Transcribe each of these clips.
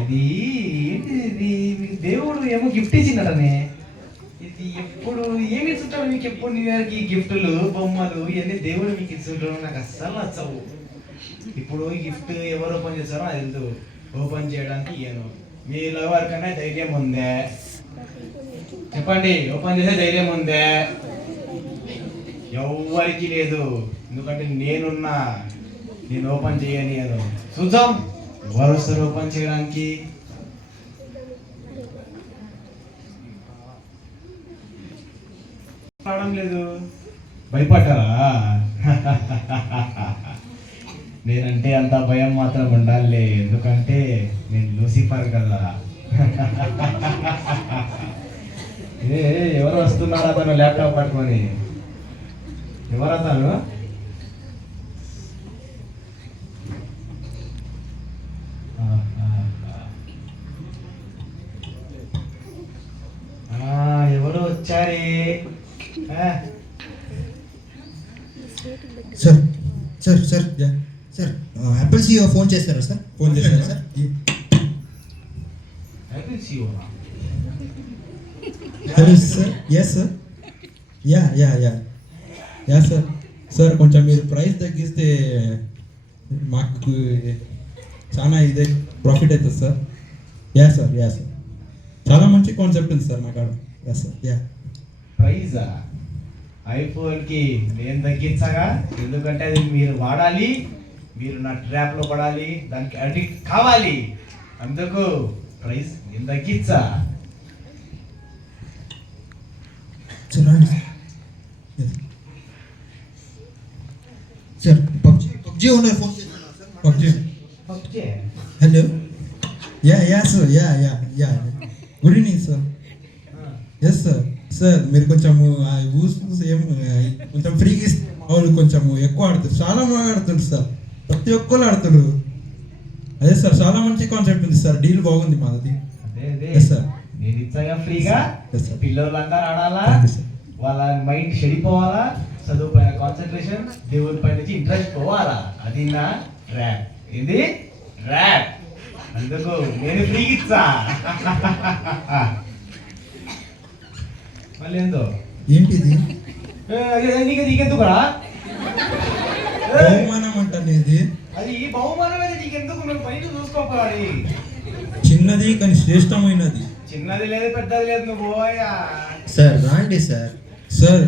ఇది ఏంటి? ఇది దేవుడు ఏమో గిఫ్ట్ ఇచ్చిందటనే. ఇది ఎప్పుడు ఏమి ఇస్తుంటాడు మీకు? ఎప్పుడు న్యూ ఇయర్కి గిఫ్ట్లు, బొమ్మలు ఇవన్నీ దేవుడు మీకు ఇస్తుంటాడు. నాకు అస్సలు నచ్చవు. ఇప్పుడు గిఫ్ట్ ఎవరు ఓపెన్ చేస్తారో అది తెలుసు. ఓపెన్ చేయడానికి ఇయ్యను. మీలో ఎవరికైనా ధైర్యం ఉందే చెప్పండి. ఓపెన్ చేసే ధైర్యం ఉందే? ఎవరికి లేదు. ఎందుకంటే నేనున్నా. నేను ఓపెన్ చేయని అది చూద్దాం ఎవరు వస్తారు ఓపెన్ చేయడానికి. రావడం లేదు. భయపడ్డారా? నేనంటే అంత భయం మాత్రం ఉండాలి. ఎందుకంటే నేను లూసిఫర్ కదా. ఎవరు వస్తున్నారు అతను ల్యాప్టాప్ పట్టుకొని? ఎవరు అతను? ఎవరు వచ్చారే? Sir sir sir sir Apple CEO phone చేశారా సార్? ఫోన్ చేశారా సార్? యాపిల్ సిఓనా? Hello sir. Yes sir. Yeah yeah yeah yeah sir. Sir కొంచెం మీరు ప్రైస్ తగ్గిస్తే మాకు చాలా ఇదే ప్రాఫిట్ అవుతుంది sir. Yeah sir yeah sir. చాలా మంచి కాన్సెప్ట్ ఉంది సార్ మా కాడ. Yeah sir yeah. ప్రైజా? ఐఫోన్కి నేను తగ్గించగా. ఎందుకంటే అది మీరు వాడాలి, మీరు నా ట్రాప్లో పడాలి, దానికి అడిక్ట్ కావాలి. అందుకు ప్రైస్ నేను తగ్గించా. సార్ పబ్జీ ఓనర్ ఫోన్ చేస్తున్నారు sir. PUBG. Hello. Yeah yeah sir. Yeah yeah yeah. Good evening sir. Yes sir. Sir మీరు కొంచెము ఏం కొంచెం ఫ్రీగా ఇస్తే వాళ్ళు కొంచెము ఎక్కువ ఆడుతారు. చాలా బాగా ఆడుతుంటారు సార్. ప్రతి ఒక్కరు ఆడుతారు. అదే సార్ చాలా మంచి కాన్సెప్ట్ ఉంది సార్. డీల్ బాగుంది మాది. Yes sir. నేను ఇచ్చాగా ఫ్రీగా. పిల్లలందరూ ఆడాలా, వాళ్ళ మైండ్ చెడిపోవాలా, చదువు పైన కాన్సన్ట్రేషన్, దేవుడి పైన నుంచి ఇంట్రెస్ట్ పోవాలా. అది నా ట్రాప్. ఇది ట్రాప్. అందుకు నేను ఫ్రీగా ఇచ్చా. మళ్ళీ ఏందో ఏంటిది? నీకెందుకురా బహుమానం అంటనేది? అది బహుమానం అయితే నీకెందుకు? నువ్వు పైన చూసుకోవాలి. చిన్నది కానీ శ్రేష్టమైనది. చిన్నది లేదు, పెద్దది లేదు. నువ్వు పోయా సార్ రాండి సార్. సార్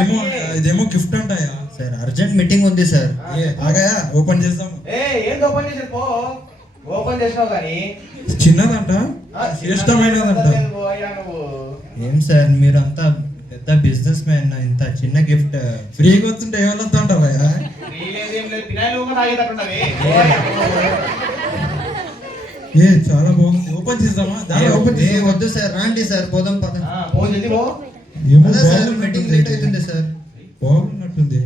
ఏమో ఇదేమో గిఫ్ట్ అంటాయా సార్? అర్జెంట్ మీటింగ్ ఉంది సార్. ఆగాయా? ఓపెన్ చేద్దాం. ఏంది ఓపెన్ చేసి పో. ఓపెన్ చేసినావు కానీ చిన్నదంట, శ్రేష్టమైనదంట. నువ్వు ఏం సార్ మీరు అంతా పెద్ద బిజినెస్ మ్యాన్, ఇంత చిన్న గిఫ్ట్ ఫ్రీగా వస్తుంటే ఏమన్నా అంటావా? ఏ చాలా బాగుంది. ఓపెన్ చేద్దామా? వద్దు సార్, రాండి సార్, పోదాం పద. ఏమో సార్ మీటింగ్ లేట్ అవుతుంది సార్. బాగున్నట్టుంది.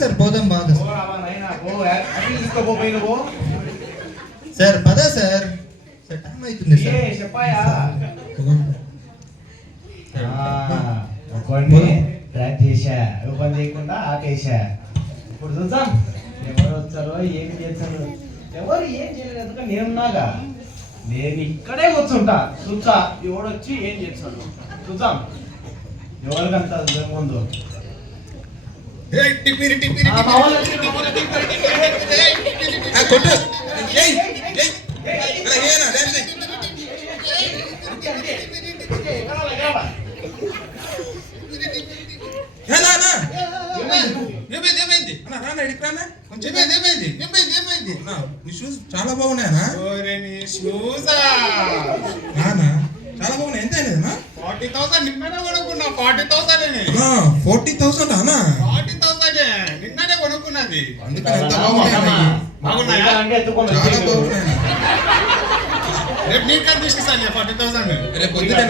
సార్ పోదాం బాధ సార్. పద సార్. టైం అవుతుంది సార్. ట్రాక్ చేశా, ఓపెన్ చేయకుండా ఆపేశా. ఇప్పుడు చూద్దాం ఎవరు వచ్చారో ఏమి చేశారు. ఎవరు ఏం చేయలేదు. ఎందుకంటే నేనున్నాగా. నేను ఇక్కడే కూర్చుంటా. చూసా ఎవడొచ్చి ఏం చేస్తాడు చూద్దాం. ఎవరికంత ముందు చాలా బాగున్నాయనా? చాలా బాగున్నాయి. ఎంత అయినా? 40,000 నిన్ననే కొనుక్కున్నా. 40,000 40,000 అనా? 40,000 నిన్ననే కొనుక్కున్నది. అందుకని ఎంత బాగున్నాయి. చాలా బాగున్నాయి. రేపు నీకు కానీ తీసుకొస్తాను 40,000. రేపు పొద్దున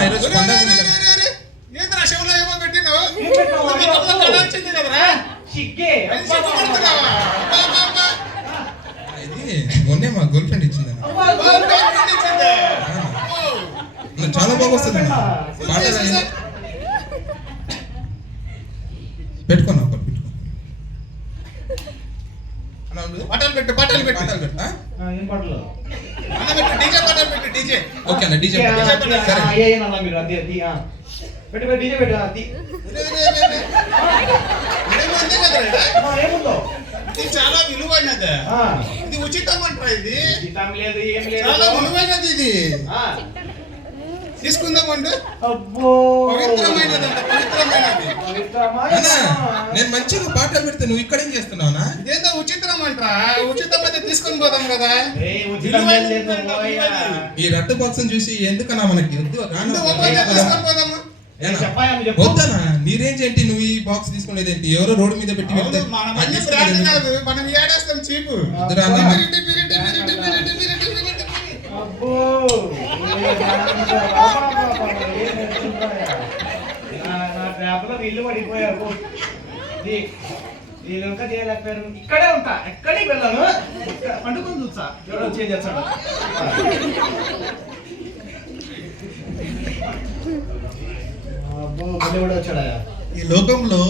ఏంద్రా శివలో ఏమో పెట్టినావు? వచ్చింది కదరా. ఇది మొన్నే మా గర్ల్ ఫ్రెండ్ ఇచ్చింది. చాలా బాగా వస్తుంది. పెట్టుకున్నా పెట్టుకో. పెట్టు పాటలు పెట్టు ఏం పాటలు అన్న పెట్టు డీజే పాటలు పెట్టు డీజే ఓకే అన్న డీజే సరే మీరు అది అది పెట్టు డీజే పెట్టు అది అంతే కదరా ఏముందో ఇది చాలా విలువైనది ఇది ఉచితం అంటారా ఇది జీతం లేదు ఏం చాలా లేదు విలువైనది ఇది తీసుకుందామంటే అబ్బో పవిత్రమైనదంట పవిత్రమైనది అన్న నేను మంచిగా పాటలు పెడితే నువ్వు ఇక్కడ ఏం చేస్తున్నావునా? ఇదేందో ఉచితం అంటారా ఉచితం అయితే తీసుకొని పోదాం కదా ఉచితం లేదు పోయా. ఈ రట్టు బాక్స్ చూసి ఎందుకన్నా మనకి వద్దు రాను. ఓపెన్ చేసి తీసుకొని పోదామా ఏనా? చెప్పాయా నువ్వు చెప్పు. వద్దనా నీ రేంజ్ ఏంటి? నువ్వు ఈ బాక్స్ తీసుకునేది ఏంటి? ఎవరో రోడ్డు మీద పెట్టి వెళ్తే అవును, మనం అది అన్ని తీసుకునేది బ్రాండ్ ఎందుకు? కాదు మనం ఏడేస్తాం చీపు వద్దురా అన్న. అబ్బో నా ట్రాప్లో వీళ్ళు పడిపోయారు వీళ్ళు ఇంకా చేయలేకపోయారు. ఇక్కడే ఉంటా ఎక్కడికి వెళ్ళాను పండుకొని చూస్తా ఎవరో చేంజ్ చేస్తాడు. అబ్బో మళ్ళీ కూడా వచ్చాడా? ఈ లోకంలో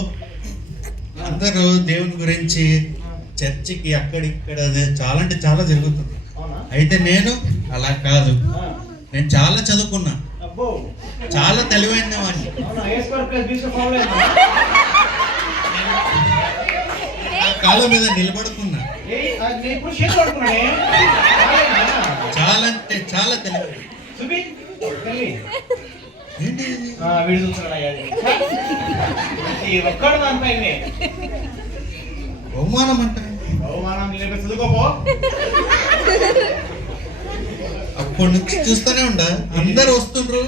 అందరూ దేవుని గురించి చర్చికి అక్కడిక్కడ చాలా అంటే చాలా జరుగుతుంది. అవునా? అయితే నేను అలా కాదు, ఆ. నేను చాలా చదువుకున్నా, అబ్బో చాలా తెలివైన వాడిని. అవునా? A square plus B square formula ఏంటి? నా కాళ్ళ మీద నిలబడుకున్నా, నేను ఇప్పుడు చేతులు పడుకున్నానే. చాలా అంటే చాలా తెలివైన. చూపి తల్లి ఏంటి ఇది? వీడు చూస్తున్నాడు అయ్యా అది. ఈ ఒక్కడు దానిపైనే అవమానం అంట. అవమానం లేకపోతే చదువుకోపో. అప్పటి నుంచి చూస్తూనే ఉండా, అందరు వస్తుండ్రు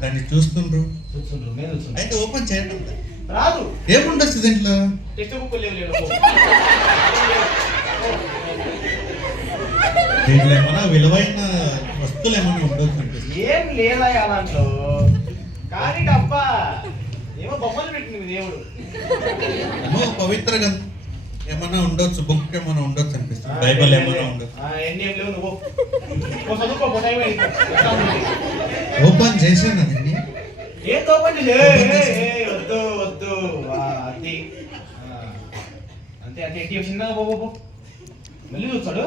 దాన్ని చూస్తుండ్రు. చూస్తుండ్రు నేను చూస్తున్నా. అయితే ఓపెన్ చేయడం రాదు. ఏముండొచ్చు దీంట్లో? టెక్స్ట్ బుక్ లేవు లేవు దీంట్లో ఏమైనా విలువైన వస్తువులు ఏమైనా ఉండొచ్చు అనిపిస్తుంది. ఏం లేదా అలాంట్లో కానీ డబ్బా ఏమో బొమ్మలు పెట్టింది దేవుడు. ఏమో పవిత్ర గ్రంథం ఏమైనా ఉండొచ్చు, బుక్ ఏమైనా ఉండొచ్చు అనిపిస్తుంది, బైబిల్ ఏమైనా ఉండొచ్చు. ఎన్ని ఏం లేవు నువ్వు చదువుకోపో టైం అయింది. ఓపెన్ చేసాను అది. ఏం తోపండి వద్దు వద్దు అది అంతే అంతే ఎట్టి చిన్నగా పో మళ్ళీ చూస్తాడు.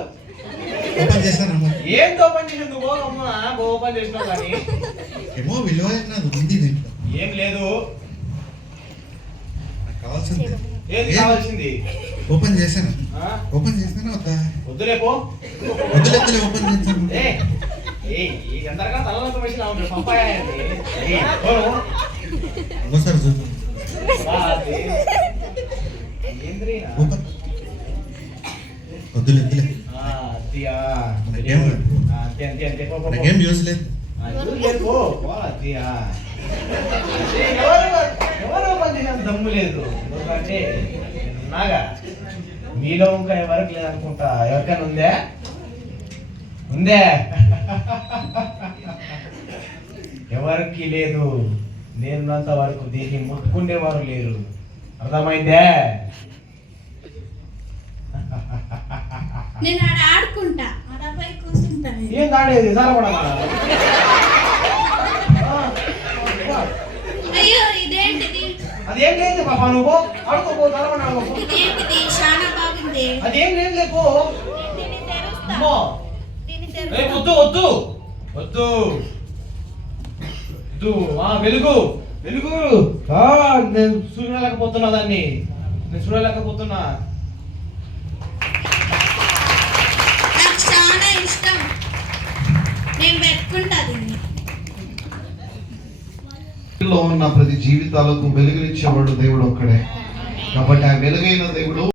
ఓపెన్ చేశాను. ఏం తోపండి నువ్వు అమ్మా ఓపెన్ చేసినావు కానీ ఏమో విలువైనది ఉంది దీంట్లో. ఏం లేదు. నాకు కావాల్సింది ఏది కావాల్సింది? ఓపెన్ చేశాను. ఆ? ఓపెన్ చేశాను వద్దా? వద్దులేపో. వద్దులెత్తులే ఓపెన్ చేశాను. ఎంతగా తలనంత మనిషి నా ఉంటాడు పంపాయా ఇంకోసారి చూద్దాం. ఓపెన్ వద్దులెత్తులే, నాకేం యూజ్ లేదు. ఎవరు పని చేసిన దమ్ము లేదు. ఎందుకంటే నాగా మీలో ఇంకా ఎవరికి లేదనుకుంటా. ఎవరికైనా ఉందే? ఉందే? ఎవరికి లేదు. నేనున్నంత వరకు దీన్ని ముట్టుకునేవారు లేరు. అర్థమైందే? నేను ఆడ ఆడుకుంటా, ఆడపై కూర్చుంటాను. ఏం ఆడేది? సరపడా అయ్యో ఇదేంటిది? అదేం లేదు పాప, నువ్వు ఆడుకోపో. సరపడా ఆడుకోపో. ఇదేంటిది? చాలా బాగుంది. అదేం లేదు లేపో. దీన్ని తెరుస్తా. అమ్మో దీన్ని ఏ తెరుస్తా. వద్దు వద్దు వద్దు వద్దు. వెలుగు వెలుగు. నేను చూడలేకపోతున్నా దాన్ని, నేను చూడలేకపోతున్నా. నాకు చాలా ఇష్టం, నేను పెట్టుకుంటా దీన్ని. లో ఉన్న ప్రతి జీవితాలకు వెలుగునిచ్చేవాడు దేవుడు ఒక్కడే. కాబట్టి ఆ వెలుగైన దేవుడు